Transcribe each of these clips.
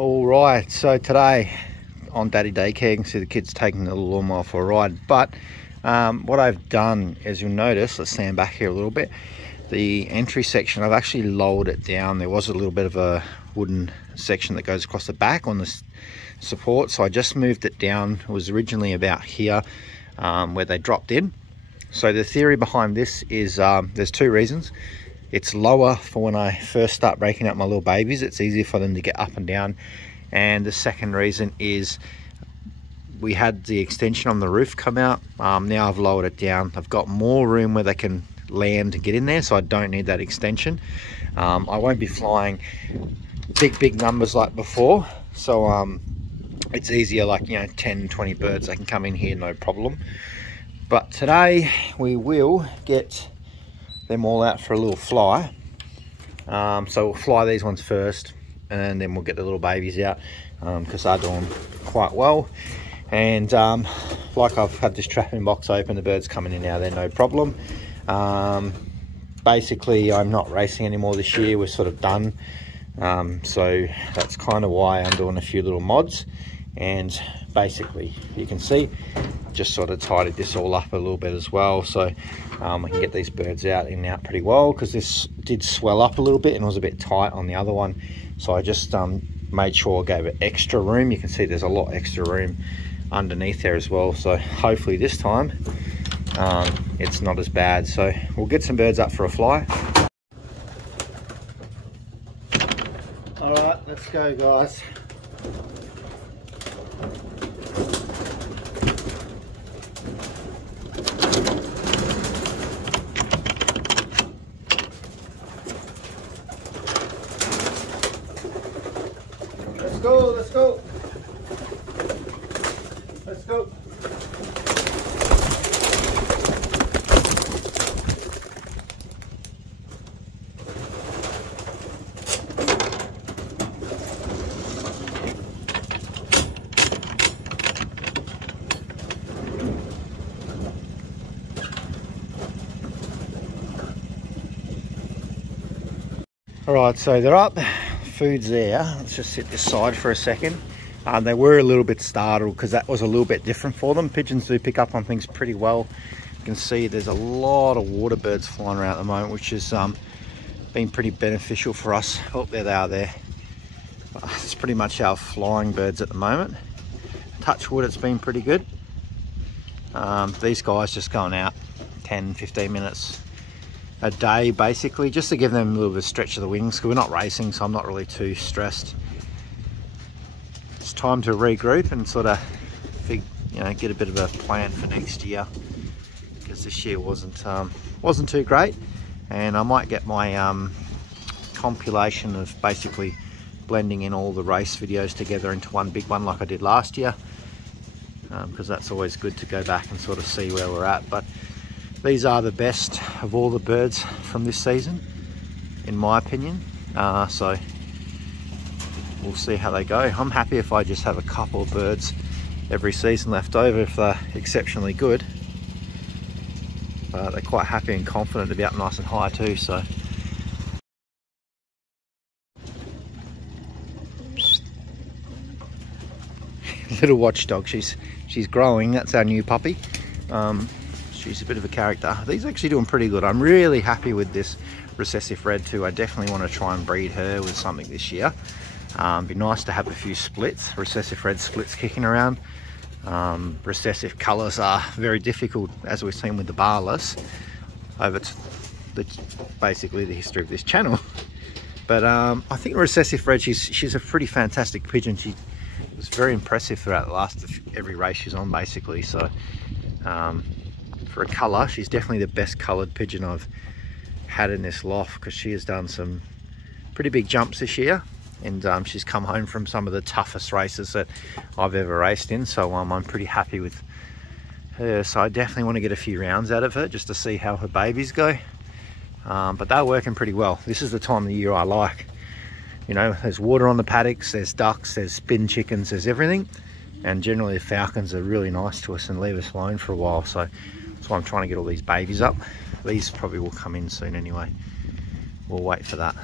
All right, so today on Daddy Daycare, you can see the kids taking the little lawnmower for a ride. But what I've done, as you'll notice, let's stand back here a little bit. The entry section, I've actually lowered it down. There was a little bit of a wooden section that goes across the back on the support, so I just moved it down. It was originally about here where they dropped in. So the theory behind this is there's two reasons. It's lower for when I first start breaking up my little babies. It's easier for them to get up and down. And the second reason is we had the extension on the roof come out. Now I've lowered it down. I've got more room where they can land and get in there, so I don't need that extension. I won't be flying big numbers like before. So it's easier, like, you know, 10, 20 birds. They can come in here, no problem. But today we will get them all out for a little fly. So we'll fly these ones first, and then we'll get the little babies out because they're doing quite well. And like, I've had this trapping box open, the birds coming in now, they're no problem. Basically, I'm not racing anymore this year. We're sort of done. So that's kind of why I'm doing a few little mods. And basically, you can see, just sort of tidied this all up a little bit as well, so I can get these birds out in and out pretty well, because this did swell up a little bit and was a bit tight on the other one. So I just made sure I gave it extra room. You can see there's a lot extra room underneath there as well, so hopefully this time it's not as bad. So we'll get some birds up for a fly. All right, let's go, guys. Let's go, let's go. Let's go. All right, so they're up. Food's there. Let's just sit this side for a second. They were a little bit startled because that was a little bit different for them. Pigeons do pick up on things pretty well. You can see there's a lot of water birds flying around at the moment, which has been pretty beneficial for us. Oh, there they are there. It's pretty much our flying birds at the moment. Touch wood, it's been pretty good. These guys just going out 10, 15 minutes a day, basically, just to give them a little bit of stretch of the wings, because we're not racing, so I'm not really too stressed. It's time to regroup and sort of, get a bit of a plan for next year, because this year wasn't too great. And I might get my compilation of basically blending in all the race videos together into one big one like I did last year, because that's always good to go back and sort of see where we're at. But these are the best of all the birds from this season, in my opinion. So we'll see how they go. I'm happy if I just have a couple of birds every season left over if they're exceptionally good. They're quite happy and confident to be up nice and high too. So little watchdog, she's growing. That's our new puppy. She's a bit of a character. These are actually doing pretty good. I'm really happy with this recessive red too. I definitely want to try and breed her with something this year. Be nice to have a few splits, recessive red splits kicking around. Recessive colours are very difficult, as we've seen with the barless over basically the history of this channel. But I think recessive red, she's a pretty fantastic pigeon. She was very impressive throughout the last every race she's on, basically. So for a colour, she's definitely the best coloured pigeon I've had in this loft, because she has done some pretty big jumps this year, and she's come home from some of the toughest races that I've ever raced in. So I'm pretty happy with her. So I definitely want to get a few rounds out of her just to see how her babies go. But they're working pretty well. This is the time of the year I like. You know, there's water on the paddocks, there's ducks, there's spin chickens, there's everything. And generally the falcons are really nice to us and leave us alone for a while. So that's why I'm trying to get all these babies up. These probably will come in soon anyway. We'll wait for that.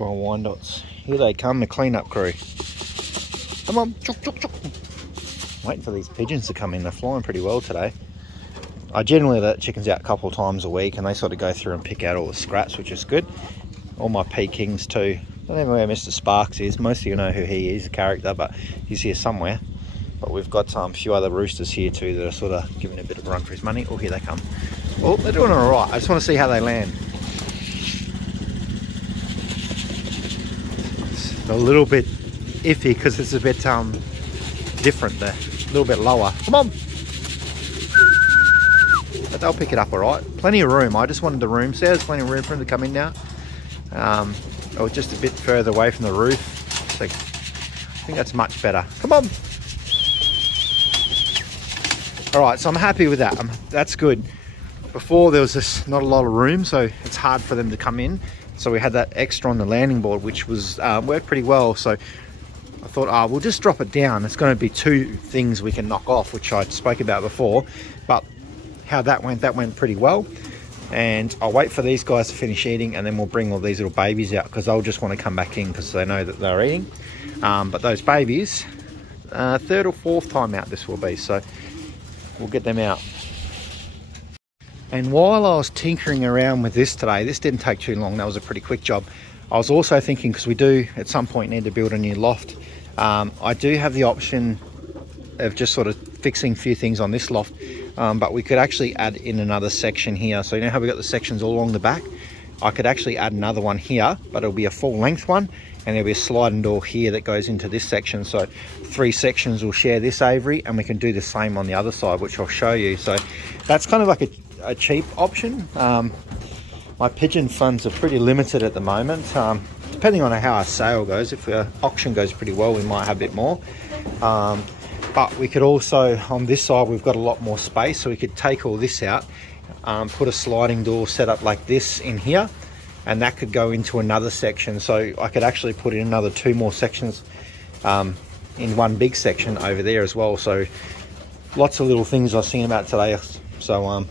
my Wyandottes. Here they come, the cleanup crew. Come on, chook, chook, chook. Waiting for these pigeons to come in. They're flying pretty well today. I generally let chickens out a couple of times a week and they sort of go through and pick out all the scraps, which is good. All my Pekings too. I don't know where Mr. Sparks is. Most of you know who he is, a character, but he's here somewhere. But we've got a few other roosters here too that are sort of giving a bit of a run for his money. Oh, here they come. Oh, they're doing all right. I just want to see how they land. It's a little bit iffy because it's a bit different there. A little bit lower. Come on. But they'll pick it up all right. Plenty of room. I just wanted the room. See, there's plenty of room for them to come in now. Or just a bit further away from the roof. So I think that's much better. Come on. All right, so I'm happy with that. That's good. Before there was just not a lot of room, so it's hard for them to come in. So we had that extra on the landing board, which was worked pretty well. So I thought, we'll just drop it down. It's going to be 2 things we can knock off, which I spoke about before. But how that went pretty well. And I'll wait for these guys to finish eating, and then we'll bring all these little babies out because they'll just want to come back in because they know that they're eating. But those babies, 3rd or 4th time out this will be, so we'll get them out. And while I was tinkering around with this today, this didn't take too long, that was a pretty quick job. I was also thinking, because we do at some point need to build a new loft, I do have the option of just sort of fixing a few things on this loft, but we could actually add in another section here. So you know how we got the sections all along the back? I could actually add another one here, but it'll be a full length one, and there'll be a sliding door here that goes into this section. So 3 sections will share this aviary, and we can do the same on the other side, which I'll show you. So that's kind of like a cheap option. My pigeon funds are pretty limited at the moment. Depending on how our sale goes, if our auction goes pretty well, we might have a bit more. But we could also, on this side, we've got a lot more space, so we could take all this out, put a sliding door set up like this in here, and that could go into another section. So I could actually put in another 2 more sections in one big section over there as well. So lots of little things I was thinking about today. So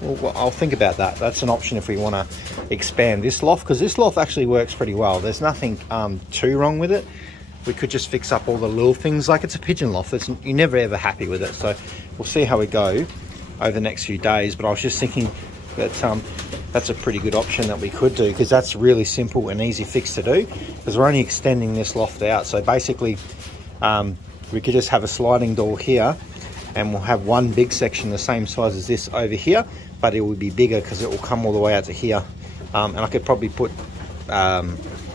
well, I'll think about that. That's an option if we want to expand this loft, because this loft actually works pretty well. There's nothing too wrong with it. We could just fix up all the little things. Like, it's a pigeon loft. You're never ever happy with it. So we'll see how we go over the next few days. But I was just thinking that that's a pretty good option that we could do, because that's really simple and easy fix to do, because we're only extending this loft out. So basically we could just have a sliding door here, and we'll have one big section the same size as this over here, but it will be bigger because it will come all the way out to here. And I could probably put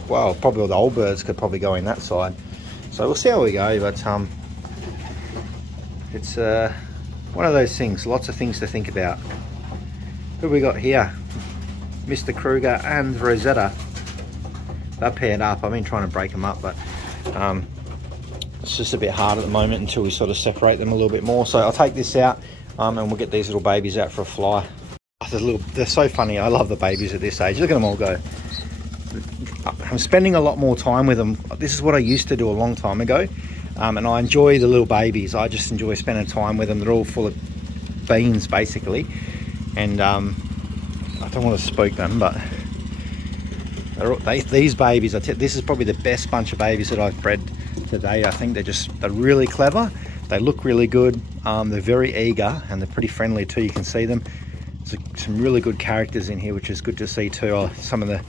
well, probably all the old birds could probably go in that side. So we'll see how we go, but it's one of those things, lots of things to think about. Who have we got here? Mr. Kruger and Rosetta. They're paired up. I've been trying to break them up, but it's just a bit hard at the moment until we sort of separate them a little bit more. So I'll take this out and we'll get these little babies out for a fly. They're so funny. I love the babies at this age. Look at them all go. I'm spending a lot more time with them. This is what I used to do a long time ago, and I enjoy the little babies. I just enjoy spending time with them. They're all full of beans basically, and I don't want to spook them, but these babies, this is probably the best bunch of babies that I've bred today. I think they're really clever. They look really good. They're very eager, and they're pretty friendly too. You can see them. There's some really good characters in here, which is good to see too. Some of the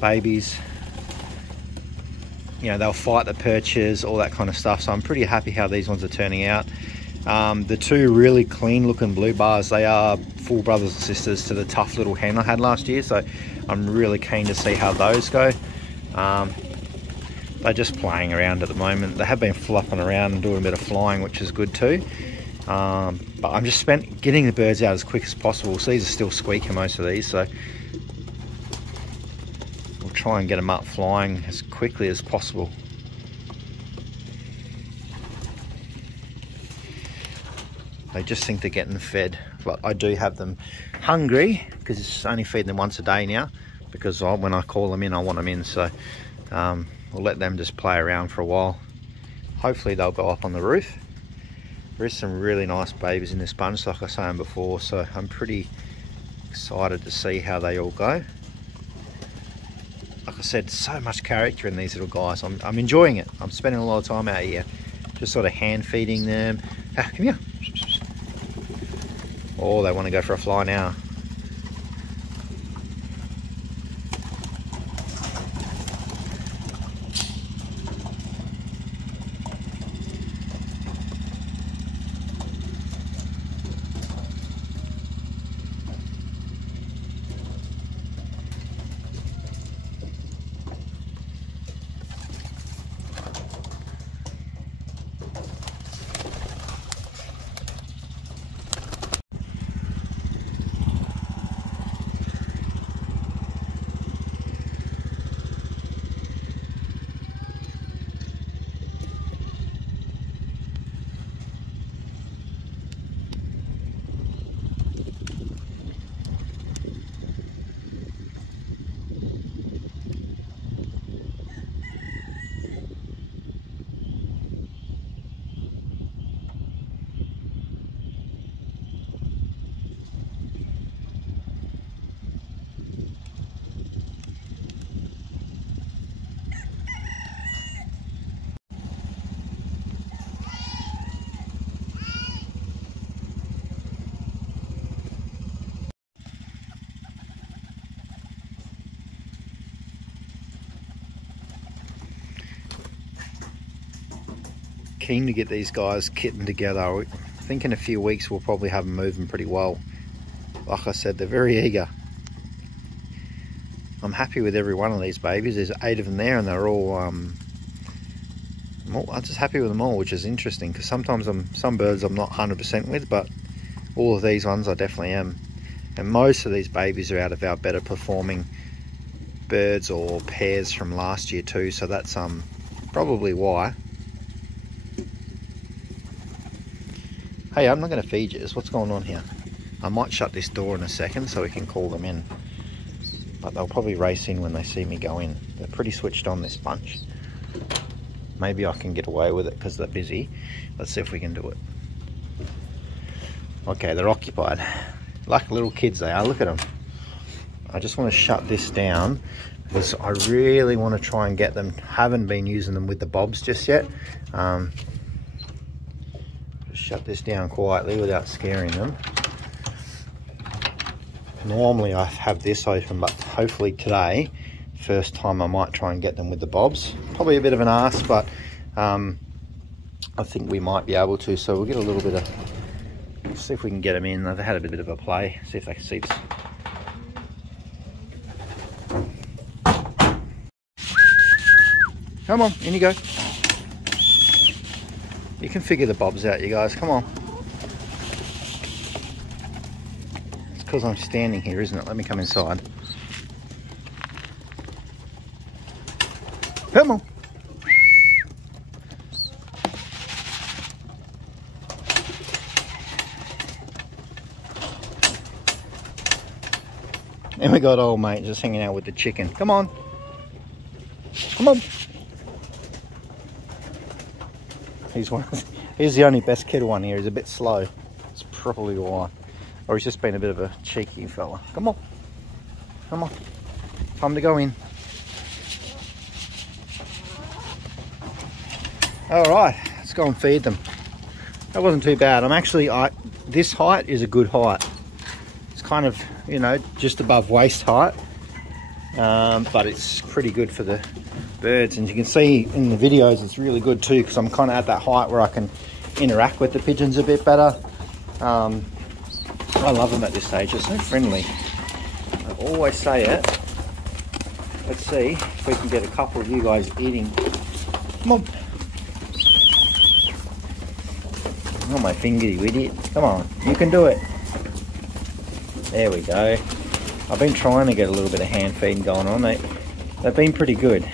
babies, you know, they'll fight the perches, all that kind of stuff. So I'm pretty happy how these ones are turning out. The 2 really clean looking blue bars, they are full brothers and sisters to the tough little hen I had last year. So I'm really keen to see how those go. They're just playing around at the moment. They have been flopping around and doing a bit of flying, which is good too. But I'm just getting the birds out as quick as possible. So these are still squeaking, most of these. So we'll try and get them up flying as quickly as possible. They just think they're getting fed. But I do have them hungry, because it's only feeding them once a day now, because when I call them in, I want them in. So we'll let them just play around for a while. Hopefully they'll go up on the roof. There is some really nice babies in this bunch, like I was saying before, so I'm pretty excited to see how they all go. like I said, so much character in these little guys. I'm enjoying it. I'm spending a lot of time out here just sort of hand feeding them. Ah, come here. Oh, they want to go for a fly now. Keen to get these guys kitted together. I think in a few weeks we'll probably have them moving pretty well. Like I said, they're very eager. I'm happy with every one of these babies. There's 8 of them there, and they're all I'm just happy with them all, which is interesting because sometimes some birds I'm not 100% with, but all of these ones I definitely am. And most of these babies are out of our better performing birds or pairs from last year too, so that's probably why. Hey, I'm not going to feed you. What's going on here? I might shut this door in a second so we can call them in. But they'll probably race in when they see me go in. They're pretty switched on, this bunch. Maybe I can get away with it because they're busy. Let's see if we can do it. Okay, they're occupied. Like little kids they are. Look at them. I just want to shut this down because I really want to try and get them. Haven't been using them with the bobs just yet. Shut this down quietly without scaring them. Normally I have this open, but hopefully today, first time I might try and get them with the bobs. Probably a bit of an ask, but I think we might be able to. So we'll get a little bit of, see if we can get them in. They've had a bit of a play, see if they can see this. Come on, in you go. You can figure the bobs out, you guys. Come on. It's because I'm standing here, isn't it? Let me come inside. Come on. And we got old mate just hanging out with the chicken. Come on. Come on. He's the only best kid one here. He's a bit slow. It's probably why. Or he's just been a bit of a cheeky fella. Come on. Come on. Time to go in. Alright, let's go and feed them. That wasn't too bad. This height is a good height. It's kind of, you know, just above waist height. But it's pretty good for the birds, and you can see in the videos it's really good too because I'm kind of at that height where I can interact with the pigeons a bit better. I love them at this stage. They're so friendly. I always say it. Let's see if we can get a couple of you guys eating. Come on. Not my finger, you idiot. Come on, you can do it. There we go. I've been trying to get a little bit of hand feeding going on. They've been pretty good.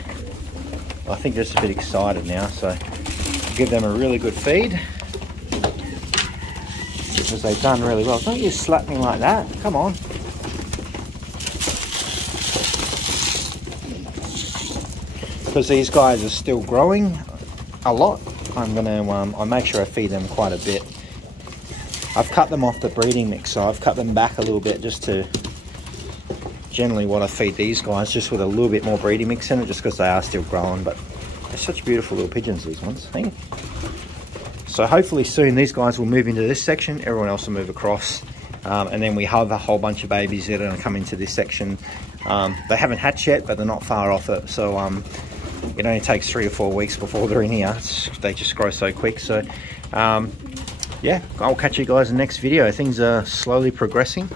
I think they're just a bit excited now, so give them a really good feed because they've done really well. Don't you slap me like that. Come on. Because these guys are still growing a lot, I'm going to I make sure I feed them quite a bit. I've cut them off the breeding mix, so I've cut them back a little bit just to generally what I feed these guys, just with a little bit more breeding mix in it, just because they are still growing. But they're such beautiful little pigeons, these ones. Hey? So hopefully soon these guys will move into this section, everyone else will move across, and then we have a whole bunch of babies that are going to come into this section. They haven't hatched yet, but they're not far off it, so it only takes 3 or 4 weeks before they're in here. They just grow so quick. So yeah, I'll catch you guys in the next video. Things are slowly progressing.